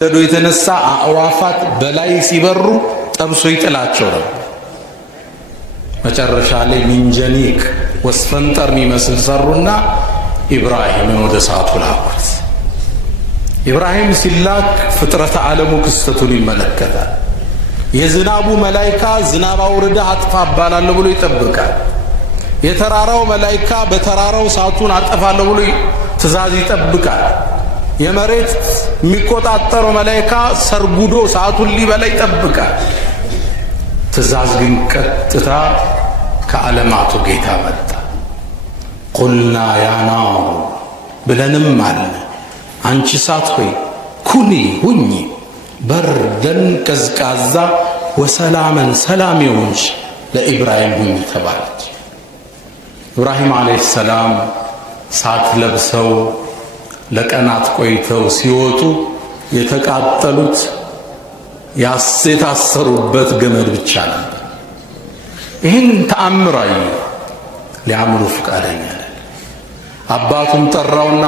ተዶ የተነሳ አዕዋፋት በላይ ሲበሩ ጠብሶ ይጥላቸው ነው። መጨረሻ ላይ ሚንጀኒክ ወስፈንጠር የሚመስል ሰሩና ኢብራሂምን ወደ እሳቱ ላኩት። ኢብራሂም ሲላክ ፍጥረተ ዓለሙ ክስተቱን ይመለከታል። የዝናቡ መላይካ ዝናብ አውርደህ አጥፋ አባላለሁ ብሎ ይጠብቃል። የተራራው መላይካ በተራራው እሳቱን አጠፋለሁ ብሎ ትእዛዝ ይጠብቃል። የመሬት የሚቆጣጠረው መላይካ ሰርጉዶ እሳቱን ሊበላ ይጠብቃል። ትእዛዝ ግን ቀጥታ ከዓለማቱ ጌታ መጣ። ቁልና ያ ናሩ ብለንም አለ አንቺ እሳት ሆይ ኩኒ ሁኚ በርደን ቀዝቃዛ ወሰላመን ሰላም ይሁንሽ ለኢብራሂም ሁኚ ተባለች። ኢብራሂም ዓለይሂ ሰላም እሳት ለብሰው ለቀናት ቆይተው ሲወጡ የተቃጠሉት የታሰሩበት ገመድ ብቻ ነበር። ይህን ተአምራዊ ሊያምኑ ፈቃደኛ ነን። አባቱም ጠራውና